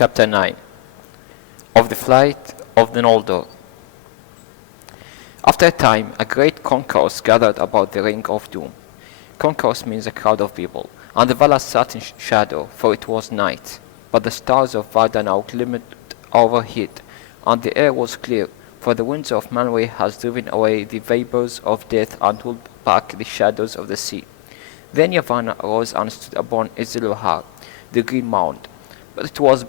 Chapter 9 of the Flight of the Noldor. After a time, a great concourse gathered about the Ring of Doom. Concourse means a crowd of people, and the Valar sat in shadow, for it was night. But the stars of Valinor glimmered overhead, and the air was clear, for the winds of Manwë has driven away the vapors of death and pulled back the shadows of the sea. Then Yavanna arose and stood upon j.r.r, the green mound. But it was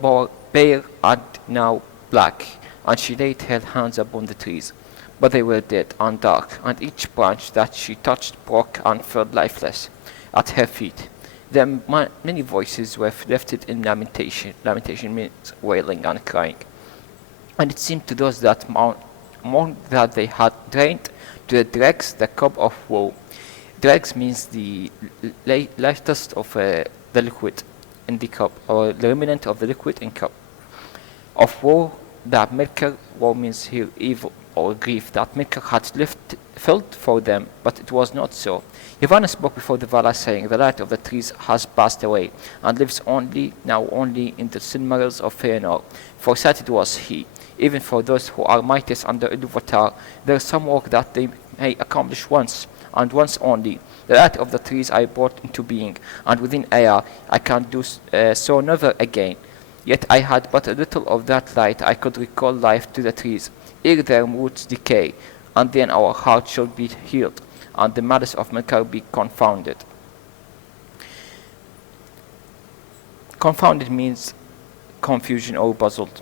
bare and now black, and she laid her hands upon the trees. But they were dead and dark, and each branch that she touched broke and fell lifeless at her feet. Then many voices were lifted in lamentation. Lamentation means wailing and crying. And it seemed to those that mourned that they had drained to the dregs the cup of woe. Dregs means the lightest of the liquid in the cup, or the remnant of the liquid in cup. Of woe that Melkor, woe means here evil or grief, that Melkor had filled for them, but it was not so. Yavanna spoke before the Valar, saying, "The light of the trees has passed away, and lives now only in the Silmarils of Fëanor. For sad it was he. Even for those who are mightiest under Al-Attar, there is some work that they may accomplish once, and once only. The light of the trees I brought into being, and within a year I can do so never again. Yet I had but a little of that light. I could recall life to the trees, ere their roots decay, and then our heart shall be healed, and the malice of Melkor be confounded." Confounded means confusion or puzzled.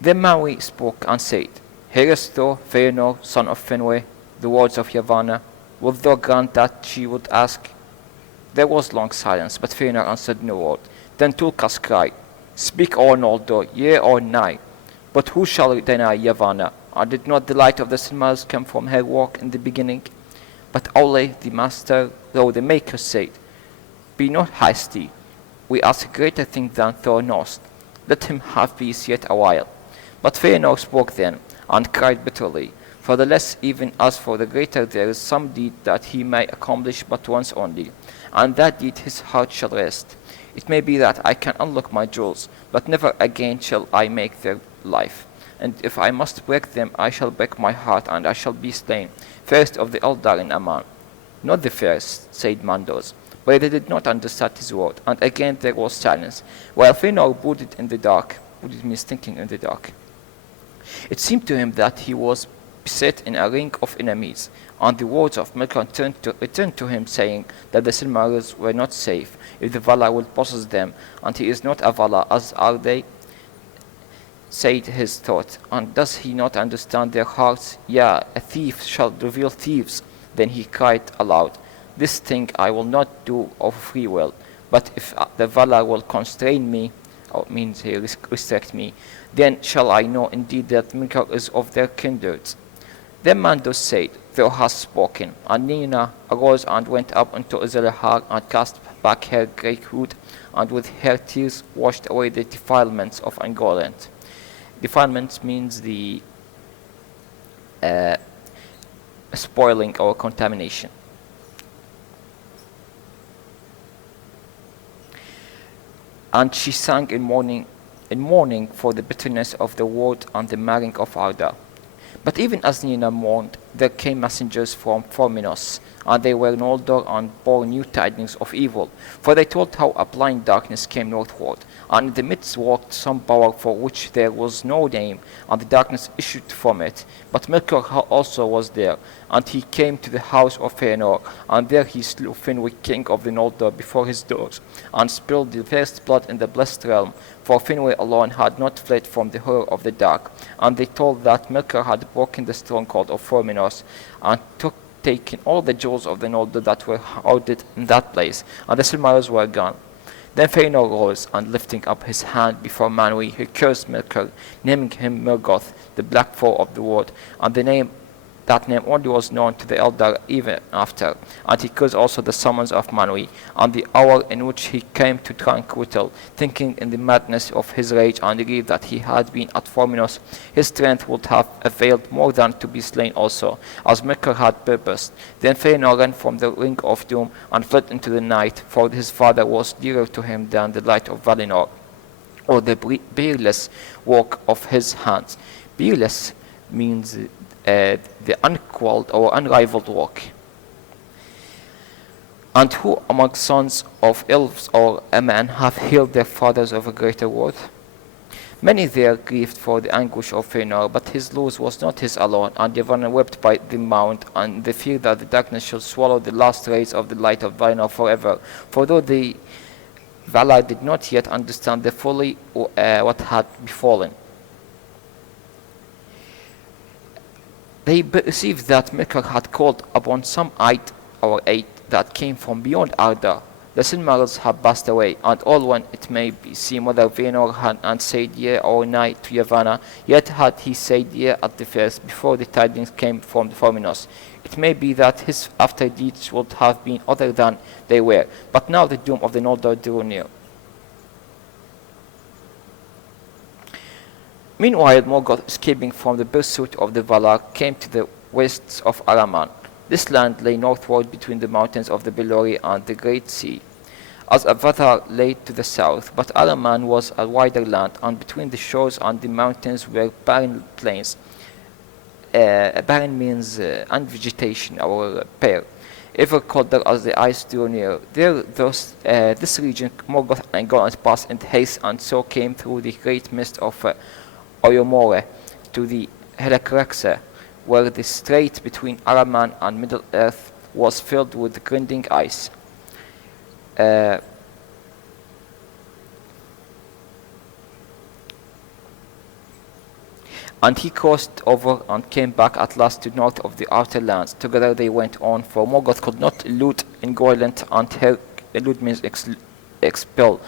Then Manwë spoke and said, "Hearest thou, Fëanor, son of Finwë, the words of Yavanna? Wilt thou grant that she would ask?" There was long silence, but Fëanor answered no word. Then Tulkas cried, "Speak, O Noldor, yea or nay. But who shall deny Yavanna? And did not the light of the Silmarils come from her work in the beginning?" But Oleh, the master, though the maker, said, "Be not hasty. We ask a greater thing than thou knowest. Let him have peace yet a while." But Fëanor spoke then, and cried bitterly, "For the less even as for the greater there is some deed that he may accomplish but once only, and that deed his heart shall rest. It may be that I can unlock my jewels, but never again shall I make their life. And if I must break them, I shall break my heart, and I shall be slain, first of the Eldar in Aman." "Not the first," said Mandos, but they did not understand his word, and again there was silence, while Fëanor brooded in the dark. Brooded means thinking in the dark. It seemed to him that he was beset in a ring of enemies, and the words of Melkor returned to him, saying that the Silmarils were not safe if the Valar will possess them, and he is not a Valar, as are they, said his thought. And does he not understand their hearts? "Yeah, a thief shall reveal thieves." Then he cried aloud, "This thing I will not do of free will, but if the Valar will constrain me," or means he restrict me, "then shall I know indeed that Melkor is of their kindred." Then Mandos said, "Thou hast spoken." And Nina arose and went up unto j.r.r and cast back her grey hood, and with her tears washed away the defilements of Ungoliant. Defilement means the spoiling or contamination. And she sang in mourning for the bitterness of the word and the marring of Arda. But even as Nina mourned, there came messengers from Forminos, and they were Noldor and bore new tidings of evil. For they told how a blind darkness came northward, and in the midst walked some power for which there was no name, and the darkness issued from it. But Melkor also was there, and he came to the house of Fëanor, and there he slew Finwë, king of the Noldor, before his doors, and spilled the first blood in the blessed realm. For Finwë alone had not fled from the horror of the dark. And they told that Melkor had broken the stronghold of Forminos, and taken all the jewels of the Noldor that were hoarded in that place, and the Silmarils were gone. Then Fëanor rose, and lifting up his hand before Manwë, he cursed Melkor, naming him Morgoth, the Black Foe of the world, and the name that name only was known to the Eldar even after, and he caused also the summons of Manwë, and the hour in which he came to Tranquil, thinking in the madness of his rage and grief that he had been at Forminos, his strength would have availed more than to be slain also, as Micr had purposed. Then Fëanor ran from the ring of doom and fled into the night, for his father was dearer to him than the light of Valinor, or the peerless work of his hands. Peerless means the unequaled or unrivaled work. And who among sons of elves or a man have healed their fathers of a greater worth? Many there grieved for the anguish of Fëanor, but his loss was not his alone, and Yavanna wept by the mount, and the fear that the darkness should swallow the last rays of the light of Valinor forever. For though the Valar did not yet understand the fully what had befallen, they perceived that Micr had called upon some aid that came from beyond Arda. The Silmarils had passed away, and all when it may be seen whether Fëanor had said yea or nay to Yavanna, yet had he said yea at the first, before the tidings came from the Forminos. It may be that his after deeds would have been other than they were, but now the doom of the Noldor drew near. Meanwhile, Morgoth, escaping from the pursuit of the Valar, came to the wastes of Araman. This land lay northward between the mountains of the Belori and the Great Sea, as Avatar lay to the south, but Araman was a wider land, and between the shores and the mountains were barren plains. Barren means unvegetation or bare, ever colder as the ice drew near. This region Morgoth and Gaunt passed in haste, and so came through the great mist of Oyomore to the Helcaraxe, where the strait between Araman and Middle-earth was filled with grinding ice. And he crossed over and came back at last to north of the outer lands. Together they went on, for Morgoth could not elude Ingolent, and her elude means expel,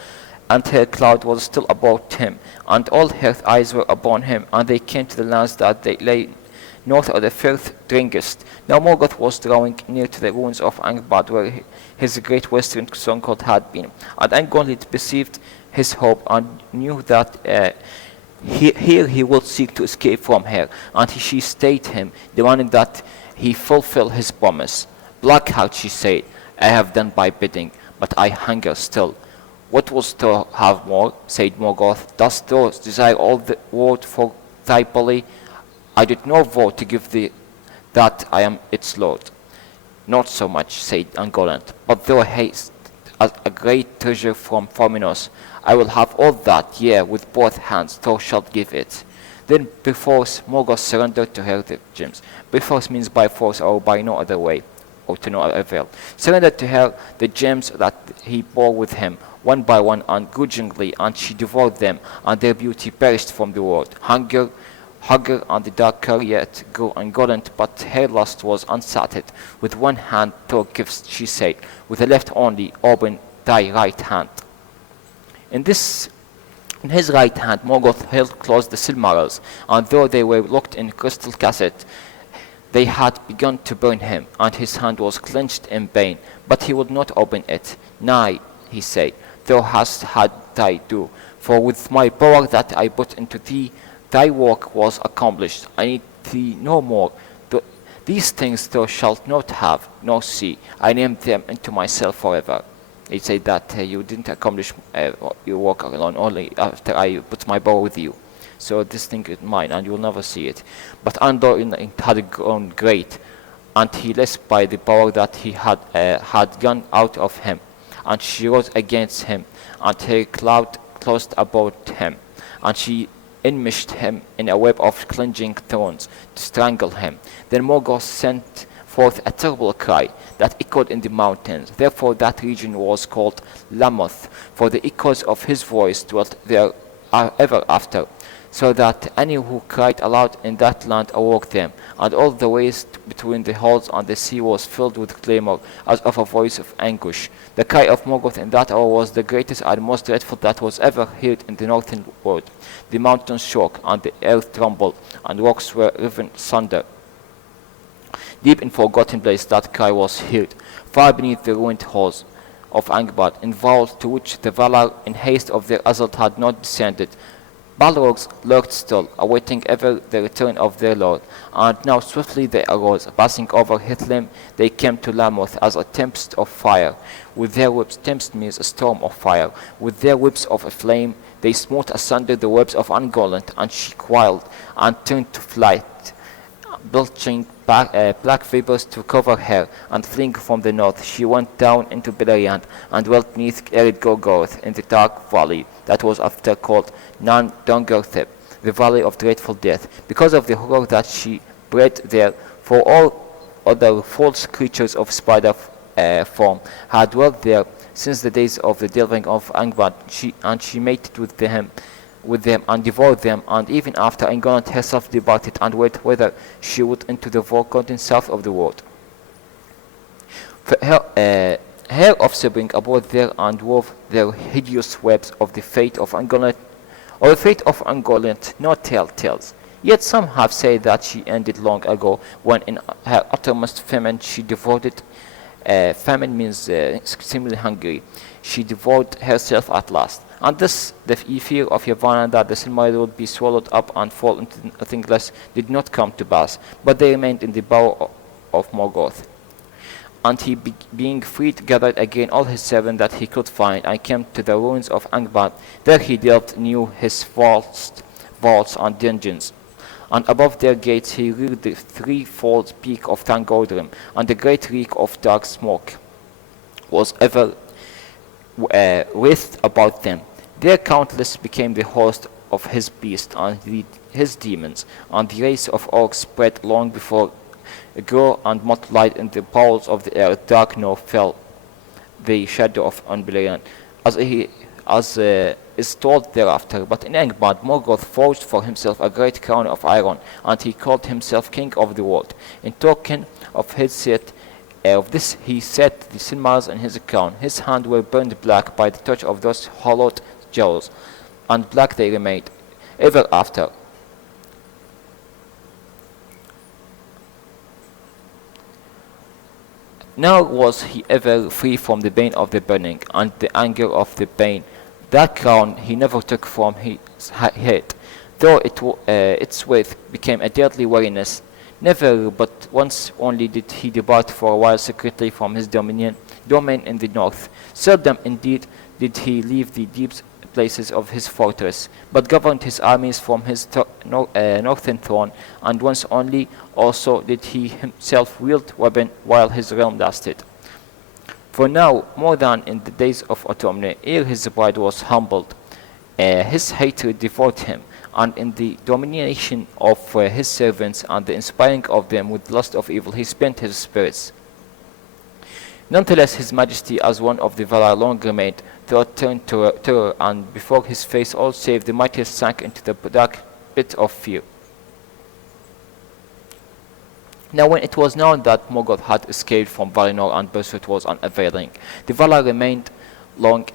and her cloud was still about him, and all her eyes were upon him, and they came to the lands that they lay north of the firth Dringest. Now Morgoth was drawing near to the ruins of Angband, where his great western stronghold had been, and Angoliant perceived his hope, and knew that here he would seek to escape from her, and she stayed him, demanding that he fulfill his promise. Blackheart, she said, I have done by bidding, but I hunger still. What wouldst thou have more? Said Morgoth. Dost thou desire all the world for thy belly? I did not vow to give thee that I am its lord. Not so much, said Ungoliant, but thou hast a great treasure from Forminos. I will have all that, yea, with both hands thou shalt give it. Then perforce Morgoth surrendered to her the gems. Perforce means by force or by no other way, or to no avail. Surrendered to her the gems that he bore with him, one by one and grudgingly, and she devoured them, and their beauty perished from the world. Hunger and the darker yet grew Ungoliant, but her lust was unsated. With one hand thou givest, she said, with the left only, open thy right hand. In his right hand Morgoth held close the Silmarils, and though they were locked in crystal casket, they had begun to burn him, and his hand was clenched in pain, but he would not open it. Nay, he said, thou hast had thy due, for with my power that I put into thee, thy work was accomplished. I need thee no more. These things thou shalt not have, nor see. I named them into myself forever. He said that you didn't accomplish your work alone, only after I put my power with you. So this thing is mine, and you will never see it. But Andor had grown great, and he left by the power that he had gone out of him. And she rose against him, and her cloud closed about him, and she enmeshed him in a web of clinging thorns to strangle him. Then Morgoth sent forth a terrible cry that echoed in the mountains. Therefore that region was called Lamoth, for the echoes of his voice dwelt there ever after, so that any who cried aloud in that land awoke them, and all the waste between the hills and the sea was filled with clamor, as of a voice of anguish. The cry of Morgoth in that hour was the greatest and most dreadful that was ever heard in the northern world. The mountains shook, and the earth trembled, and rocks were riven asunder. Deep in forgotten place that cry was heard, far beneath the ruined halls of Angband, in vaults to which the Valar in haste of their assault had not descended. Balrogs lurked still, awaiting ever the return of their lord, and now swiftly they arose. Passing over Hithlum, they came to Lamoth as a tempest of fire. With their whips, tempest means a storm of fire. With their whips of a flame, they smote asunder the webs of Ungoliant, and she quailed and turned to flight, belching black vapors to cover her, and fleeing from the north, she went down into Beleriand, and dwelt beneath arid Gorgoroth in the dark valley that was after called Nan Dongerthep, the valley of dreadful death, because of the horror that she bred there. For all other false creatures of spider form had dwelt there since the days of the delving of Angband, she mated with them and devoured them, and even after Ingolant herself departed and went whither she would into the forgotten south of the world. Her offspring abode there and wove their hideous webs of the fate of Ungoliant, or the fate of Ungoliant, no tales. Yet some have said that she ended long ago, when in her uttermost famine she devoured. Famine means extremely hungry. She devoured herself at last. And this, the fear of Yavanna that the Silmarillion would be swallowed up and fall into nothingness did not come to pass, but they remained in the bow of Morgoth. And he, being freed, gathered again all his servants that he could find, and came to the ruins of Angband. There he delved new his vaults and dungeons. And above their gates he reared the threefold peak of Thangorodrim, and the great reek of dark smoke was ever wreathed about them. There countless became the host of his beasts and his demons, and the race of orcs spread long before grew and multiplied in the bowels of the earth. Dark now fell the shadow of Beleriand, as is told thereafter. But in Angband, Morgoth forged for himself a great crown of iron, and he called himself king of the world. In token of his set of this he set the Silmarils in his crown. His hands were burned black by the touch of those hollowed jewels, and black they remained ever after. Nor was he ever free from the bane of the burning and the anger of the bane. That crown he never took from his head, though its weight became a deadly weariness. Never but once only did he depart for a while secretly from his domain in the north. Seldom indeed did he leave the deep places of his fortress, but governed his armies from his northern throne, and once only also did he himself wield weapon while his realm lasted. For now, more than in the days of Autumn, ere his pride was humbled, his hatred devoured him, and in the domination of his servants and the inspiring of them with lust of evil, he spent his spirits. Nonetheless, his majesty as one of the Valar long remained, though turned to terror, and before his face all save the mightiest sank into the dark pit of fear. Now when it was known that Morgoth had escaped from Valinor and pursuit was unavailing, the Valar remained long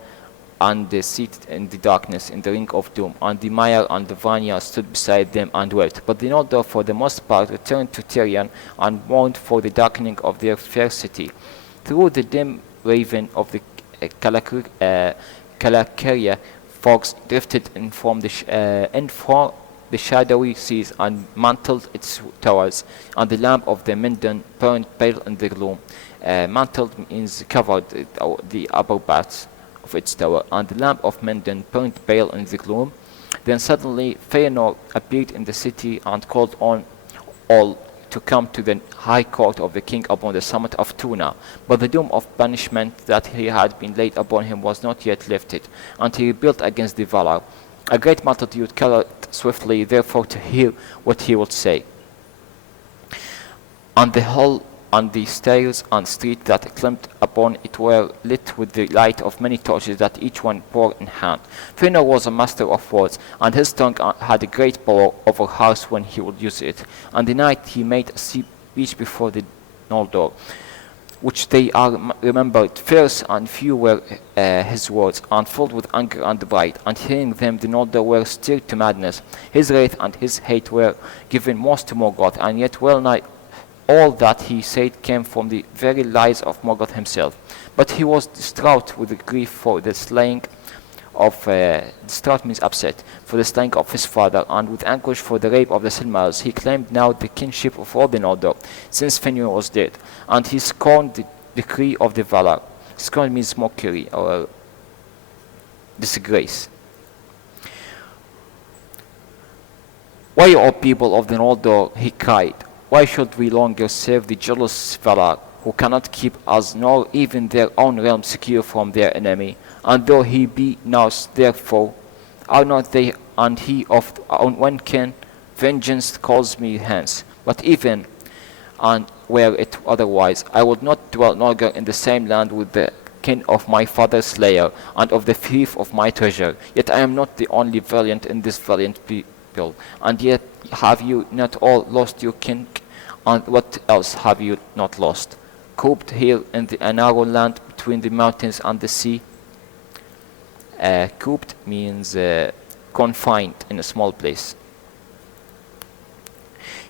and seated in the darkness in the ring of doom, and the Maiar and the Vanya stood beside them and wept. But the Noldor for the most part returned to Tirion and mourned for the darkening of their fair city. Through the dim raven of the Calacaria, fogs drifted in from the shadowy seas and mantled its towers, and the lamp of the Minden burned pale in the gloom. Mantled means covered the upper parts of its tower, and the lamp of Minden burned pale in the gloom. Then suddenly Feanor appeared in the city and called on all to come to the high court of the king upon the summit of Tuna. But the doom of banishment that he had been laid upon him was not yet lifted, and he rebelled against the Valar. A great multitude gathered swiftly, therefore, to hear what he would say. And the hall and the stairs and street that climbed upon it were lit with the light of many torches that each one bore in hand. Feanor was a master of words, and his tongue had a great power over hearts when he would use it. And the night he made a speech before the Noldor, which they are remembered. Fierce and few were his words, and filled with anger and pride. And hearing them, the Noldor were stirred to madness. His wrath and his hate were given most to Morgoth, and yet well nigh All that he said came from the very lies of Morgoth himself. But he was distraught with grief for the slaying of distraught means upset for the slaying of his father, and with anguish for the rape of the Silmarils. He claimed now the kinship of all the Noldor, since Finwë was dead, and he scorned the decree of the Valar. Scorn means mockery or disgrace. Why, O people of the Noldor, he cried, why should we longer serve the jealous Valar, who cannot keep us nor even their own realm secure from their enemy? And though he be now their foe, are not they and he of one kin? Vengeance calls me hence. But even and were it otherwise, I would not dwell longer in the same land with the kin of my father's slayer, and of the thief of my treasure. Yet I am not the only valiant in this valiant people, and yet have you not all lost your kin? And what else have you not lost? Cooped here in the narrow land between the mountains and the sea. Cooped means confined in a small place.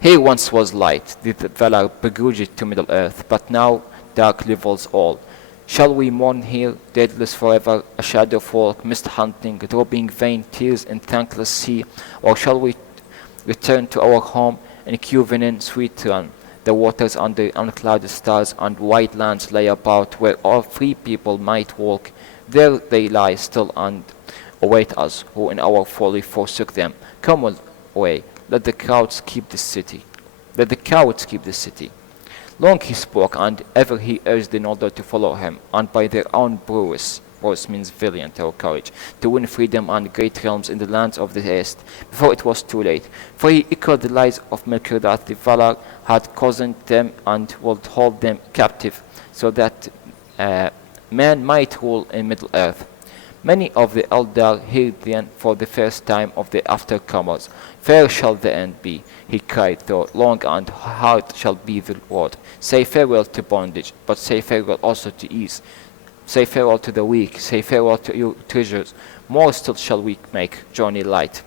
Here once was light, the Valar begrudged to Middle Earth, but now dark levels all. Shall we mourn here, deadless forever, a shadow folk, mist hunting, dropping vain tears in thankless sea? Or shall we return to our home in Cuvenin, sweet run, the waters under unclouded stars and wide lands lay about, where all free people might walk? There they lie still and await us, who in our folly forsook them. Come away, let the crowds keep the city. Let the cowards keep the city. Long he spoke, and ever he urged the Noldor to follow him, and by their own prowess means valiant or courage, to win freedom and great realms in the lands of the East, before it was too late. For he echoed the lies of Melkor that the Valar had cozened them and would hold them captive, so that man might rule in Middle-earth. Many of the Eldar heard then for the first time of the aftercomers. Fair shall the end be, he cried, though long and hard shall be the reward. Say farewell to bondage, but say farewell also to ease. Say farewell to the weak, say farewell to your treasures. More still shall we make journey light.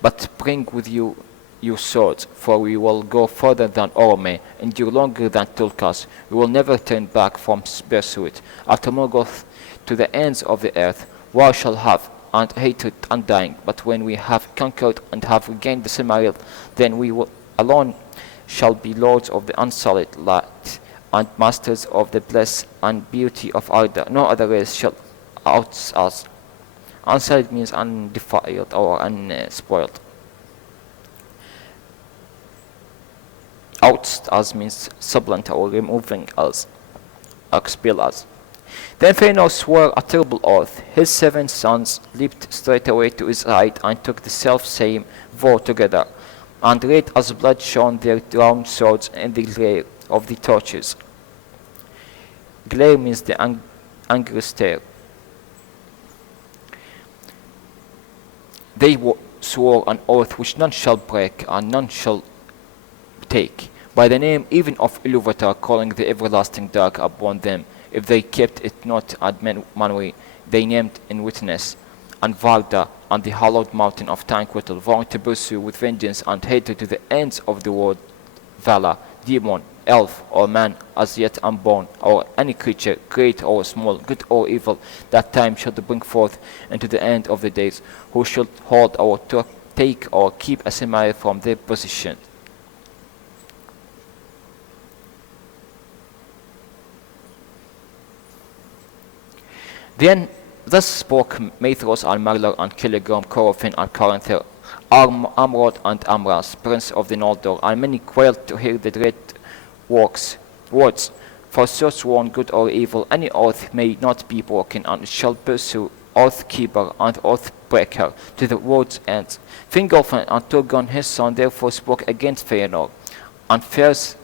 But bring with you your swords, for we will go further than Orome, endure longer than Tulkas. We will never turn back from pursuit. After Morgoth, to the ends of the earth, war shall have, and hatred undying. But when we have conquered and have regained the Silmaril, then we will alone shall be lords of the unsullied light, and masters of the bliss and beauty of Arda. No other race shall out us. Unsullied means undefiled or unspoiled. Oust us means supplant or removing us, or expel us. Then Fëanor swore a terrible oath. His 7 sons leaped straightway to his right and took the self-same vow together, and red as blood shone their drawn swords in the glare of the torches. Glare means the angry stare. They swore an oath which none shall break and none shall take, by the name even of Ilúvatar, calling the everlasting dark upon them, if they kept it not at Manwë. They named in witness, and Varda, and the hallowed mountain of Thanquittle, vowing to pursue with vengeance and hatred to the ends of the world Valar, demon, elf, or man, as yet unborn, or any creature, great or small, good or evil, that time shall bring forth into the end of the days, who should hold or take or keep a Silmaril from their possession. Then thus spoke Maethros and Marlar and Kilegrom, Corofin and Corinther, Amrod and Amras, prince of the Noldor, and many quailed to hear the dread words. For so sworn, good or evil, any oath may not be broken, and it shall pursue oath keeper and oath breaker to the world's ends. Fingolfin and Turgon his son therefore spoke against Fëanor, and fierce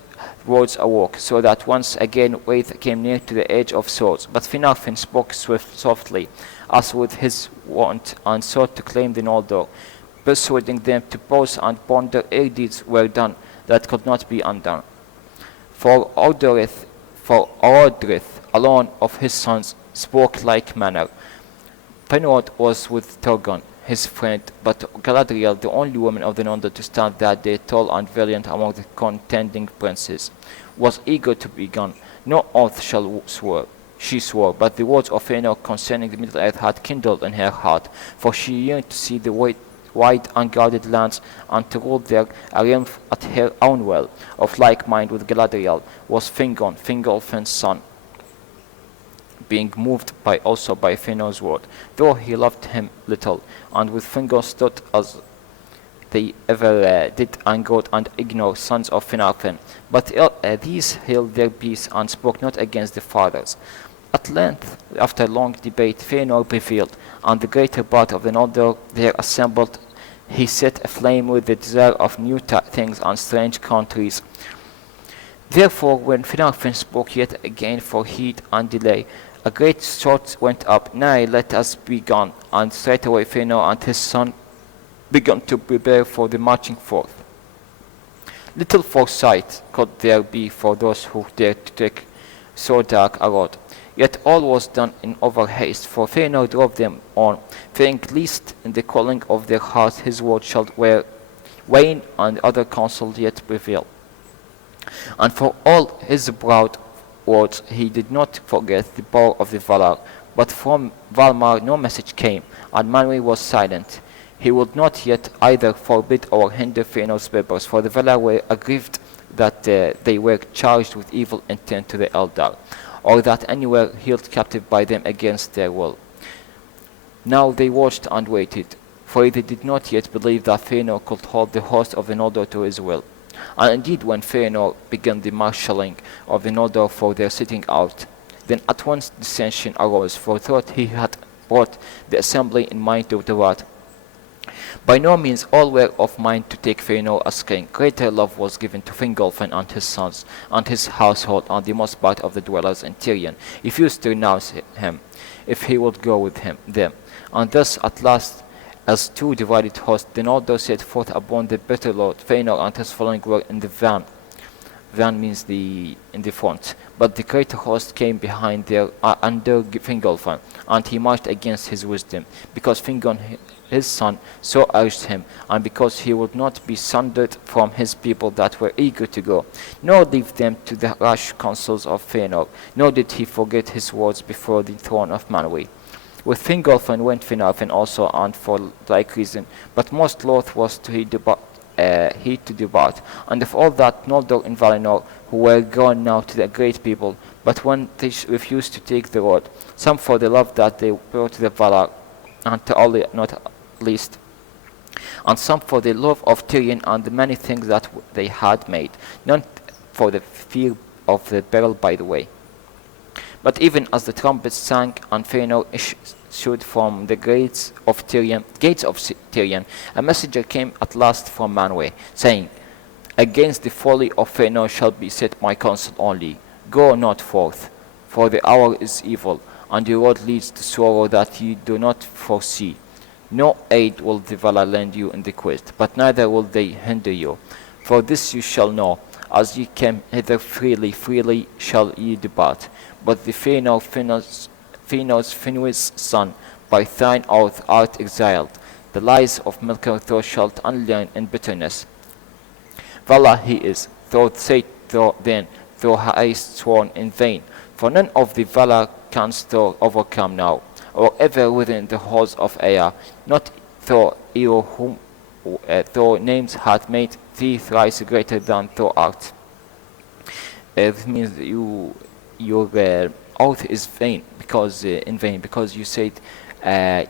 words awoke, so that once again Wraith came near to the edge of swords. But Finarfin spoke softly, as with his wont, and sought to claim the Noldor, persuading them to pause and ponder ere deeds were done that could not be undone. For Ordrith alone of his sons spoke like manner. Finrod was with Turgon, his friend, but Galadriel, the only woman of the Noldor to stand that day tall and valiant among the contending princes, was eager to be gone. No oath she swore, but the words of Fëanor concerning the Middle-earth had kindled in her heart, for she yearned to see the wide unguarded lands, and to rule there a realm at her own will. Of like mind with Galadriel was Fingon, Fingolfin's son, being moved also by Fëanor's word, though he loved him little, and with Fingon stood as they ever did angered and ignore sons of Finarfin. But these held their peace and spoke not against the fathers. At length, after long debate, Fëanor prevailed, and the greater part of the Noldor there assembled. He set aflame with the desire of new things and strange countries. Therefore, when Finarfin spoke yet again for heat and delay, a great shout went up, "Nay, let us be gone," and straightway Fëanor and his son began to prepare for the marching forth. Little foresight could there be for those who dared to take so dark a road. Yet all was done in overhaste, for Fëanor drove them on, fearing lest in the calling of their hearts his word shall wane and other counsel yet prevail. And for all his proud words he did not forget the power of the Valar, but from Valmar no message came, and Manwë was silent. He would not yet either forbid or hinder Fëanor's papers, for the Valar were aggrieved that they were charged with evil intent to the Eldar, or that any were held captive by them against their will. Now they watched and waited, for they did not yet believe that Fëanor could hold the host of the Noldor to his will. And indeed, when Fëanor began the marshalling of the Noldor for their setting out, then at once dissension arose, for thought he had brought the assembly in mind to the wrath. By no means all were of mind to take Fëanor as king. Greater love was given to Fingolfin and his sons, and his household, and the most part of the dwellers in Tirion refused to renounce him, if he would go with them. And thus at last, as two divided hosts, the Noldor set forth upon the better lord. Fëanor and his following were in the van. Van means in the front. But the greater host came behind there under Fingolfin, and he marched against his wisdom, because Fingon his son so urged him, and because he would not be sundered from his people that were eager to go, nor leave them to the rash counsels of Fëanor, nor did he forget his words before the throne of Manwë. With Fingolfin went Finarfin also, and for like reason, but most loath was he to depart, and of all that Noldor and Valinor, who were gone now to the great people, but when they refused to take the road, some for the love that they bore to the Valar, and to all not least, and some for the love of Tirion and the many things that they had made, none for the fear of the peril by the way. But even as the trumpets sang and Fëanor issued from the gates of Tirion, a messenger came at last from Manwë, saying, "Against the folly of Fëanor shall be set my counsel only. Go not forth, for the hour is evil, and the road leads to sorrow that ye do not foresee. No aid will the Valar lend you in the quest, but neither will they hinder you. For this you shall know, as ye came hither freely shall ye depart. But the Fëanor's Finwë's son, by thine oath art exiled. The lies of Melkor thou shalt unlearn in bitterness. Valar he is, thou say thou then, thou hast sworn in vain. For none of the Valar canst thou overcome now, or ever within the halls of Ea, not thou Eo whom thou names hath made thee thrice greater than thou art." It means your oath is vain, because in vain, because you said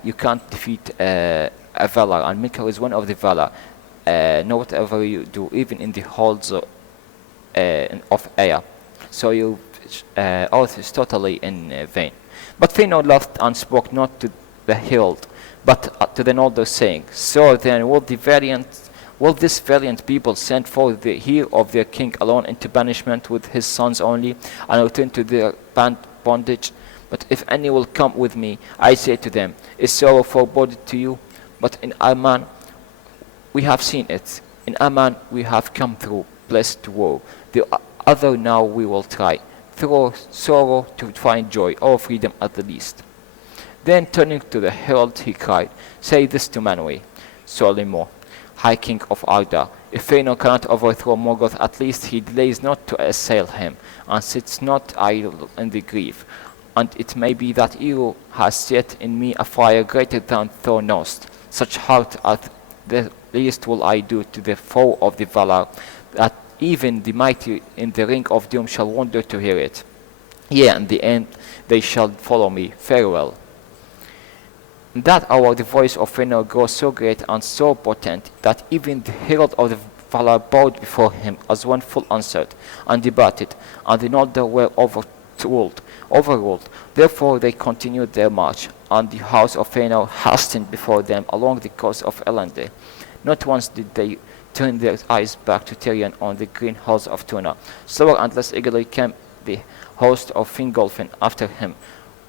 you can't defeat a Valar, and Melkor is one of the Valar. No, whatever you do, even in the halls of Ea, so your oath is totally in vain. But Fëanor laughed and spoke not to the herald, but to the Noldor, saying, "So then will this valiant people send forth the heir of their king alone into banishment with his sons only, and return to their bondage? But if any will come with me, I say to them, is sorrow foreboded to you? But in Aman we have seen it. In Aman we have come through, blessed to woe. The other now we will try, through sorrow to find joy, or freedom at the least." Then turning to the herald he cried, "Say this to Manwë, Solimor, High King of Arda. If Fëanor cannot overthrow Morgoth, at least he delays not to assail him, and sits not idle in the grief. And it may be that Eru has set in me a fire greater than thou knowest. Such hurt as the least will I do to the foe of the Valar, that even the mighty in the ring of doom shall wonder to hear it. Yea, in the end they shall follow me. Farewell." In that hour the voice of Fëanor grows so great and so potent that even the herald of the Valar bowed before him as one full answered, and departed, and the Noldor were overruled. Therefore they continued their march, and the house of Fëanor hastened before them along the coast of Elendil. Not once did they turn their eyes back to Tirion on the green hills of Tuna. Slower and less eagerly came the host of Fingolfin after him.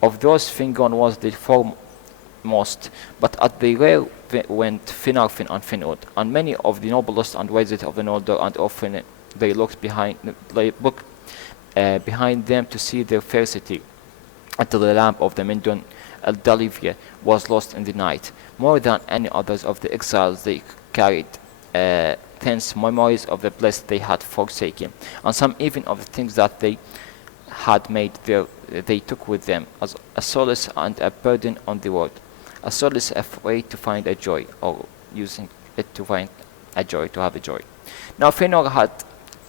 Of those Fingon was the foremost, but at the rear went Finarfin and Finrod, and many of the noblest and wisest of the Noldor, and often they looked behind them to see their fair city, until the lamp of the Mindon Eldalivia was lost in the night. More than any others of the exiles they carried tense memories of the bliss they had forsaken, and some even of the things that they had made they took with them as a solace and a burden on the world. A solace, a way to find a joy, or using it to find a joy, to have a joy. Now Fëanor had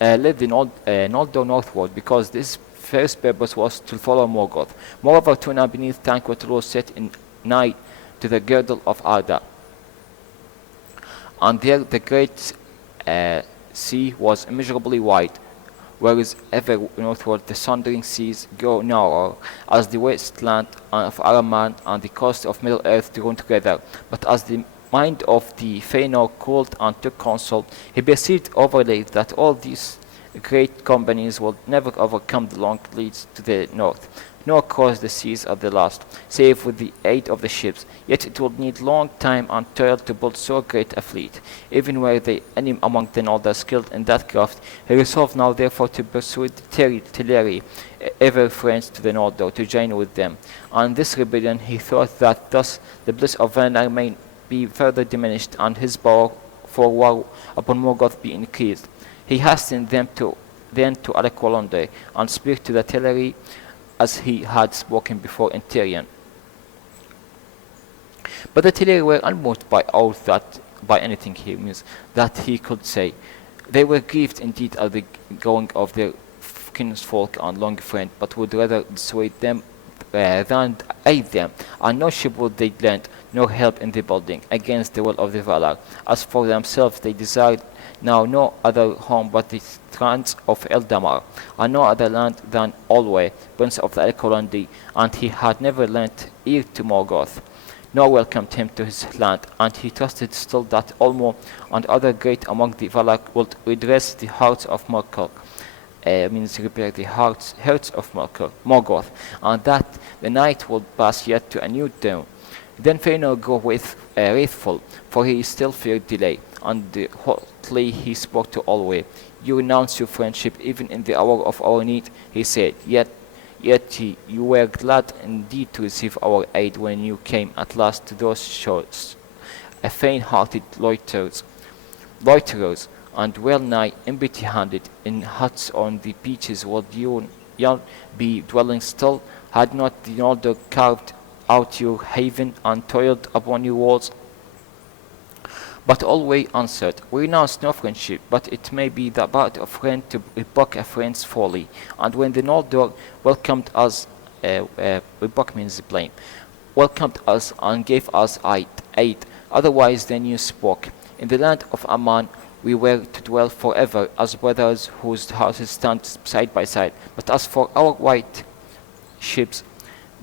led the Noldor northward, because this first purpose was to follow Morgoth. Moreover, Tuna beneath Tanquil was set in nigh to the girdle of Arda, and there the great sea was immeasurably wide, whereas ever northward the sundering seas grow narrower, as the wasteland of Araman and the coast of Middle-earth drew together. But as the mind of the Fëanor cooled and took counsel, he perceived overlaid that all these great companies would never overcome the long leads to the north, nor cross the seas at the last, save with the aid of the ships. Yet it would need long time and toil to build so great a fleet. Even were they any among the Noldor skilled in that craft, he resolved now therefore to persuade Teleri, ever friends to the Noldor, to join with them. And this rebellion he thought that thus the bliss of Valinor may be further diminished, and his power for war upon Morgoth be increased. He hastened then to Alqualondë, and spake to the Teleri as he had spoken before in Tirion. But the Teleri were unmoved by anything he means that he could say. They were grieved indeed at the going of their kinsfolk and long friend, but would rather dissuade them than aid them, and no ship would they lend, nor help in the building, against the will of the Valar. As for themselves, they desired now no other home but the strands of Eldamar, and no other land than Olwe, prince of the Alqualondë, and he had never lent ear to Morgoth, nor welcomed him to his land, and he trusted still that Olmo and other great among the Valar would redress the hearts of means repair the hearts of Morgoth, and that the night would pass yet to a new dawn. Then Fëanor grew wrathful, for he still feared delay, and hotly he spoke to Olwe. "You renounce your friendship even in the hour of our need," he said. Yet you were glad indeed to receive our aid when you came at last to those shores, a faint-hearted loiterers, and well-nigh empty-handed. In huts on the beaches would you be dwelling still, had not the Noldor carved out your haven and toiled upon your walls? But Olwe answered, "We renounce no friendship, but it may be the part of friend to rebuke a friend's folly. And when the Noldor welcomed us, rebuke means blame, welcomed us and gave us aid, otherwise than you spoke. In the land of Aman we were to dwell forever as brothers whose houses stand side by side. But as for our white ships,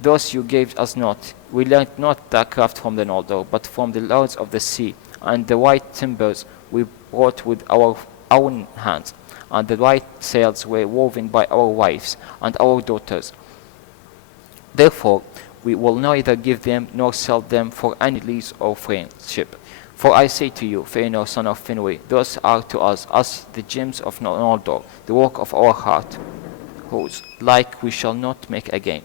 those you gave us not, we learned not that craft from the Noldor, but from the lords of the sea, and the white timbers we wrought with our own hands, and the white sails were woven by our wives and our daughters. Therefore we will neither give them nor sell them for any lease or friendship. For I say to you, Fëanor, son of Finwë, those are to us as the gems of Noldor, the work of our heart, whose like we shall not make again."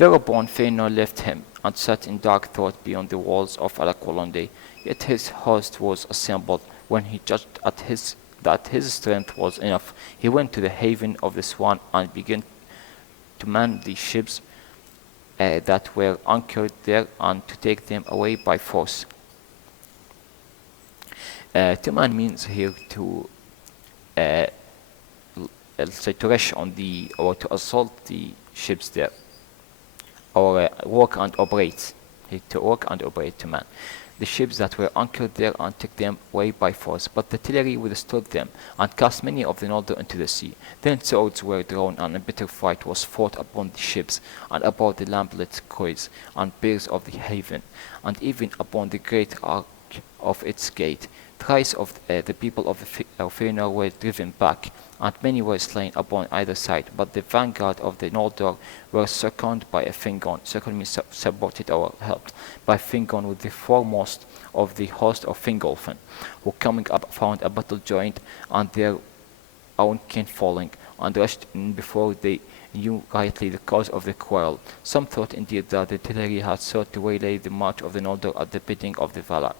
Thereupon Fëanor left him, and sat in dark thought beyond the walls of Al-Attar. Yet his host was assembled. When he judged that his strength was enough, he went to the haven of the Swan, and began to man the ships that were anchored there, and to take them away by force. To man means here to say to rush on the, or to assault the ships there, or work and operate. To work and operate, to man the ships that were anchored there, and took them away by force. But the artillery withstood them, and cast many of the Noldor into the sea. Then swords were drawn, and a bitter fight was fought upon the ships, and about the lamplit quays and piers of the haven, and even upon the great arch of its gate. Thrice of the people of Fëanor were driven back, and many were slain upon either side. But the vanguard of the Noldor were seconded by a Fingon. Second means supported or helped by Fingon, with the foremost of the host of Fingolfin, who coming up found a battle joined, and their own kin falling, and rushed in before they knew rightly the cause of the quarrel. Some thought indeed that the artillery had sought to waylay the march of the Noldor at the bidding of the Valar.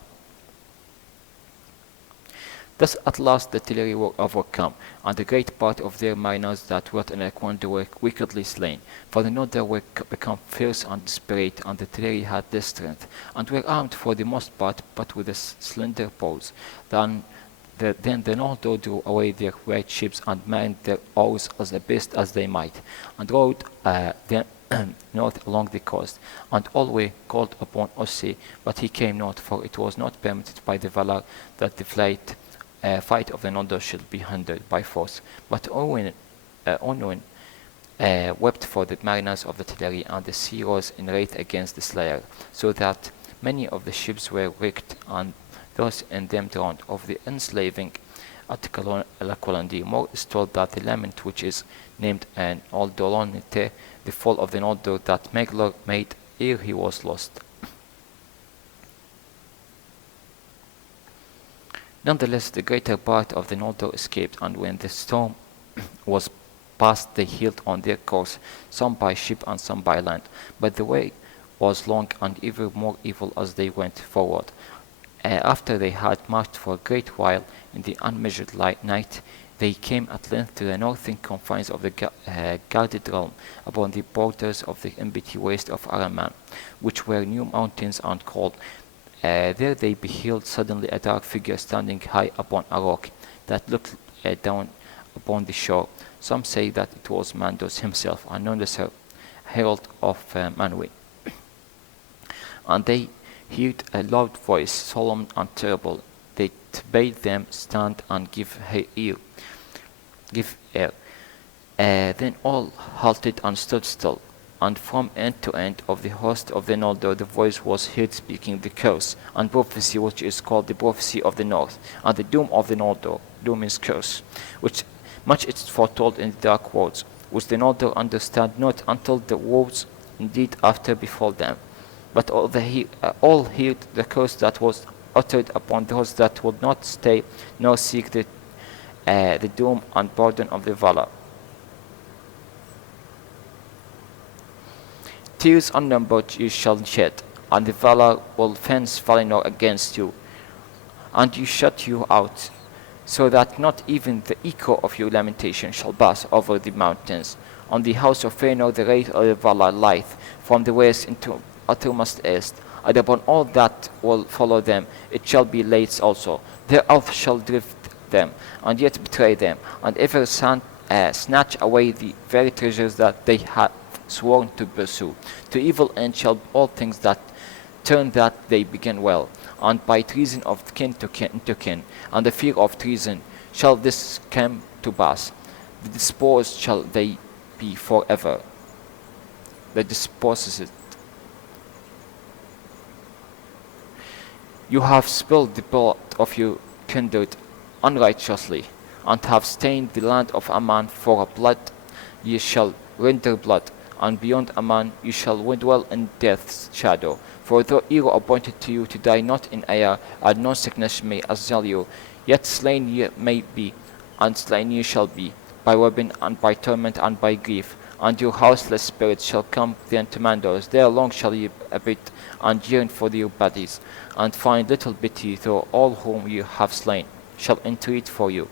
Thus at last the artillery were overcome, and a great part of their mariners that were in Al-Attar were wickedly slain. For the Noldor were become fierce and desperate, and the artillery had less strength, and were armed for the most part but with a slender bows. Then the Noldor drew away their great ships, and manned their oars as best as they might, and rowed them north along the coast. And all were called upon Ossi, but he came not, for it was not permitted by the Valar that the fight of the Noldor should be hindered by force. But Onwin wept for the mariners of the artillery, and the sea rose in wrath against the slayer, so that many of the ships were wrecked, and those in them drowned. Of the enslaving at Al-Attar, more is told that the lament which is named an Aldolonite, the fall of the Noldor that Maglor made ere he was lost. Nonetheless, the greater part of the Noldor escaped, and when the storm was past, they heeled on their course, some by ship and some by land. But the way was long, and ever more evil as they went forward. After they had marched for a great while in the unmeasured night, they came at length to the northern confines of the guarded realm, upon the borders of the empty waste of Araman, which were new mountains and cold. There they beheld suddenly a dark figure standing high upon a rock that looked down upon the shore. Some say that it was Mandos himself, and known as a herald of Manwë. And they heard a loud voice, solemn and terrible, that bade them stand and give ear. Then all halted and stood still. And from end to end of the host of the Noldor the voice was heard speaking the curse and prophecy, which is called the prophecy of the north, and the doom of the Noldor. Doom is curse, which much is foretold in the dark words, which the Noldor understand not until the words indeed after befall them. But all heard the curse that was uttered upon those that would not stay nor seek the doom and burden of the Valar. Tears unnumbered you shall shed, and the Valar will fence Valinor against you, and you shut you out, so that not even the echo of your lamentation shall pass over the mountains. On the house of Fëanor the wraith of the Valar lieth from the west into uttermost east, and upon all that will follow them it shall be laid also. Their elf shall drift them, and yet betray them, and ever snatch away the very treasures that they had sworn to pursue. To evil end shall all things that turn that they begin well, and by treason of kin to kin, and the fear of treason shall this come to pass. The disposed shall they be forever. The disposed. You have spilled the blood of your kindred unrighteously, and have stained the land of Aman for blood. Ye shall render blood, and beyond Aman you shall dwell in death's shadow. For though Ero appointed to you to die not in air, and no sickness may assail you, yet slain ye may be, and slain ye shall be, by weapon and by torment and by grief, and your houseless spirits shall come then to Mandos. There long shall ye abide, and yearn for your bodies, and find little pity, though all whom you have slain shall entreat for you.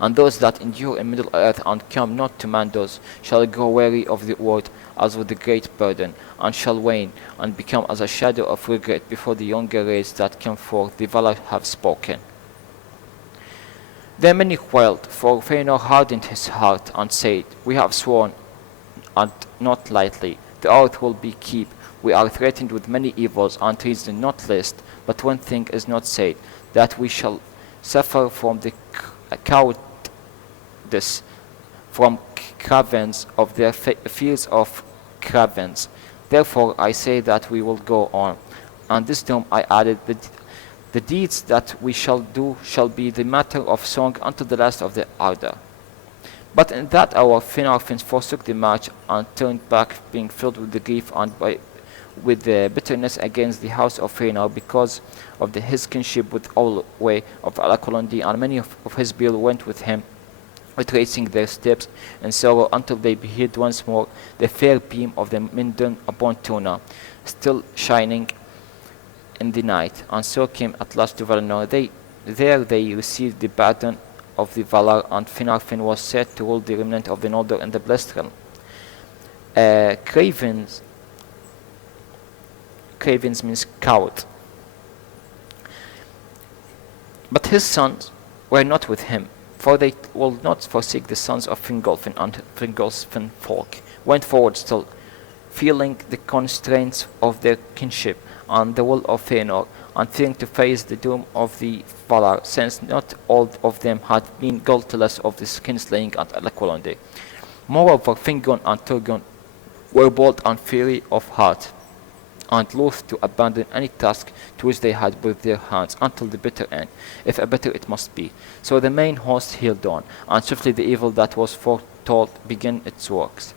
And those that endure in Middle Earth and come not to Mandos shall grow weary of the word as with a great burden, and shall wane, and become as a shadow of regret before the younger race that come forth. The Valar have spoken. Then many quailed, for Fëanor hardened his heart, and said, We have sworn, and not lightly. The oath will be keep. We are threatened with many evils, and reason not least, but one thing is not said, that we shall suffer from the cowardice, from cravens of their fields of cravens. Therefore I say that we will go on. And this doom I added, the deeds that we shall do shall be the matter of song unto the last of the Ardor. But in that hour Finarfin forsook the march, and turned back, being filled with the grief and with the bitterness against the house of Fëanor, because of his kinship with all way of Al-Attar, and many of his people went with him, retracing their steps in sorrow, until they beheld once more the fair beam of the Minden upon Tuna, still shining in the night, and so came at last to Valinor. There they received the pardon of the Valar, and Finarfin was set to rule the remnant of the Noldor in the Blessed Realm. Cravens means coward. But his sons were not with him, for they will not forsake the sons of Fingolfin, and Fingolfin folk went forward still, feeling the constraints of their kinship and the will of Fëanor, and fearing to face the doom of the Valar, since not all of them had been guiltless of the kinslaying at Al-Attar. Moreover, Fingon and Turgon were bold and fiery of heart, and loath to abandon any task to which they had put their hands until the bitter end, if a bitter it must be. So the main host held on, and swiftly the evil that was foretold began its works.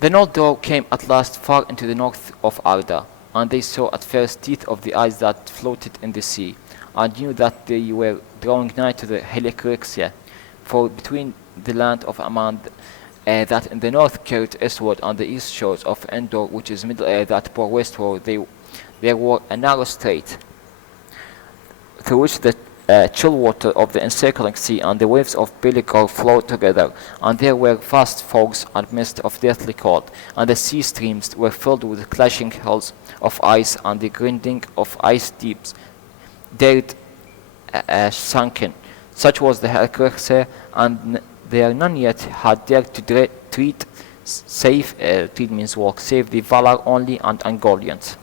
The Noldor came at last far into the north of Arda, and they saw at first teeth of the ice that floated in the sea, and knew that they were drawing nigh to the Helixia, for between the land of Amand that in the north carried eastward, on the east shores of Endor, which is Middle Air that bore westward, there were a narrow strait, through which the chill water of the encircling sea and the waves of Beleriand flowed together, and there were vast fogs and mist of deathly cold, and the sea streams were filled with clashing hills of ice, and the grinding of ice deeps dared sunken. Such was the Helixia, and there none yet had dared to treat safe, treat means walk, save the Valar only and Ungoliant.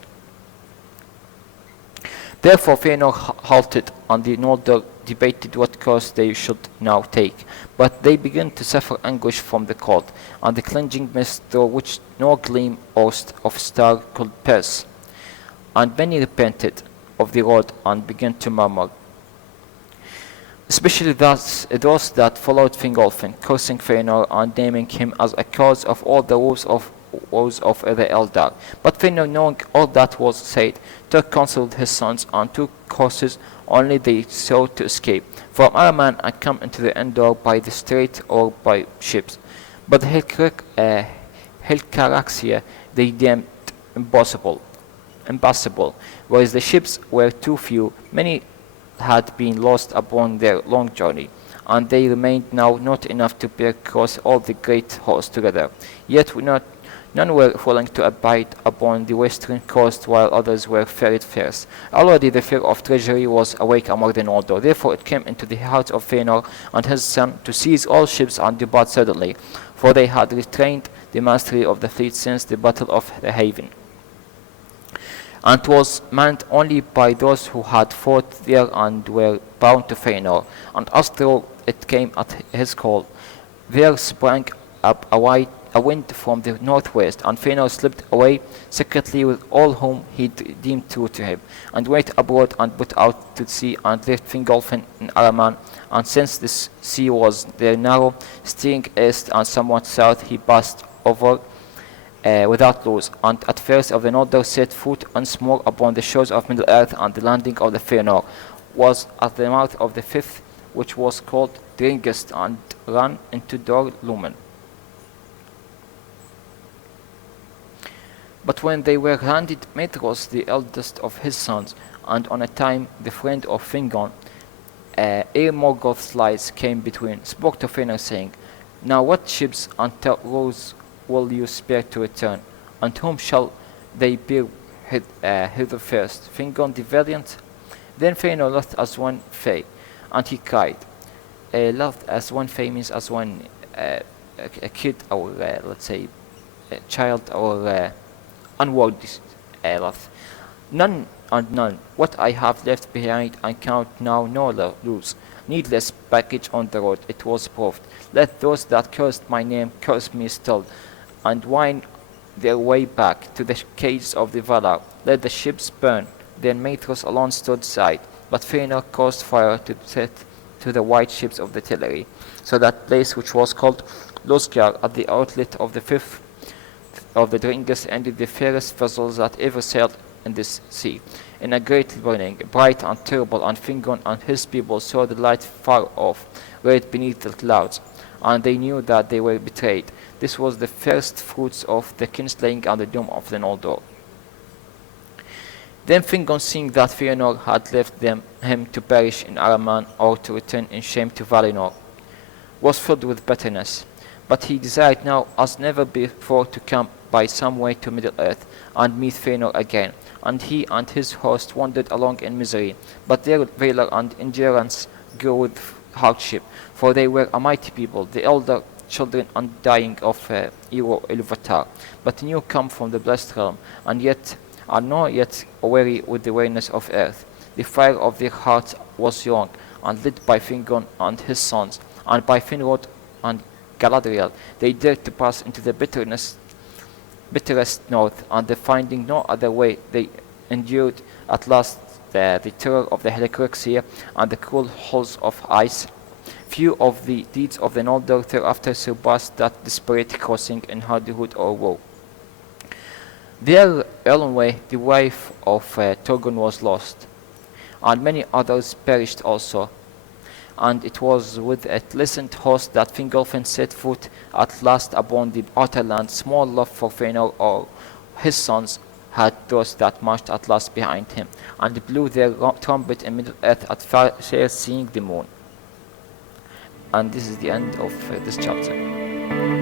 Therefore Fëanor halted, and the Noldor debated what course they should now take. But they began to suffer anguish from the cold, and the clinging mist through which no gleam of star could pierce. And many repented of the road, and began to murmur, especially those that followed Fingolfin, cursing Fëanor and naming him as a cause of all the woes of the Eldar. But Fëanor, knowing all that was said, took counsel with his sons, and took courses only they sought to escape from Araman, and come into the Endor by the strait or by ships. But the Helcaraxia they deemed impassable, whereas the ships were too few. Many had been lost upon their long journey, and they remained now not enough to bear across all the great host together. Yet none were willing to abide upon the western coast, while others were ferried first. Already the fear of treachery was awake among the Noldor. Therefore it came into the heart of Fëanor and his son to seize all ships and depart suddenly, for they had retained the mastery of the fleet since the battle of the Haven, and was manned only by those who had fought there and were bound to Fëanor. And as though it came at his call, there sprang up a wind from the northwest, and Fëanor slipped away secretly with all whom he deemed true to him, and went abroad and put out to sea, and left Fingolfin in Araman. And since this sea was there narrow, steering east and somewhat south, he passed over without loss, and at first of the Noldor set foot once more upon the shores of Middle Earth, and the landing of the Fëanor was at the mouth of the 5th which was called dregs, and ran into Dor Lumen. But when they were handed Maedhros, the eldest of his sons, and on a time the friend of Fingon, ere Morgoth's lies came between, spoke to Fëanor, saying, Now what ships and rows will you spare to return, and whom shall they bear hither first? Fingon the valiant? Then Fëanor laughed as one fey, and he cried. Laughed as one fey means as one a kid, or let's say a child, or unworthy laugh. None and none, what I have left behind I count now no lose. Needless baggage on the road, it was proved. Let those that cursed my name curse me still, and wind their way back to the caves of the Valar. Let the ships burn. Then Maedhros alone stood side, but Fëanor caused fire to set to the white ships of the Teleri. So that place which was called Losgjar at the outlet of the fifth of the Dringus ended the fairest vessels that ever sailed in this sea, in a great burning, bright and terrible, and Fingon and his people saw the light far off, right beneath the clouds, and they knew that they were betrayed. This was the first fruits of the kinslaying and the doom of the Noldor. Then Fingon, seeing that Fëanor had left him to perish in Araman or to return in shame to Valinor, was filled with bitterness. But he desired now as never before to come by some way to Middle-earth and meet Fëanor again. And he and his host wandered along in misery, but their valor and endurance grew with hardship, for they were a mighty people, the elder children undying of hero Al-Attar, but new come from the blessed realm, and yet are not yet weary with the weariness of earth. The fire of their hearts was young, and lit by Fingon and his sons, and by Finrod and Galadriel, they dared to pass into the bitterest north, and finding no other way, they endured at last the terror of the Helicrixia and the cruel halls of ice. Few of the deeds of the Noldor thereafter surpassed that desperate crossing in hardihood or woe. There, Elonwe, the wife of Turgon, was lost, and many others perished also. And it was with a pleasant host that Fingolfin set foot at last upon the outer land. Small love for Fëanor or his sons had those that marched at last behind him, and blew their trumpet in Middle-earth at fair seeing the moon. And this is the end of this chapter.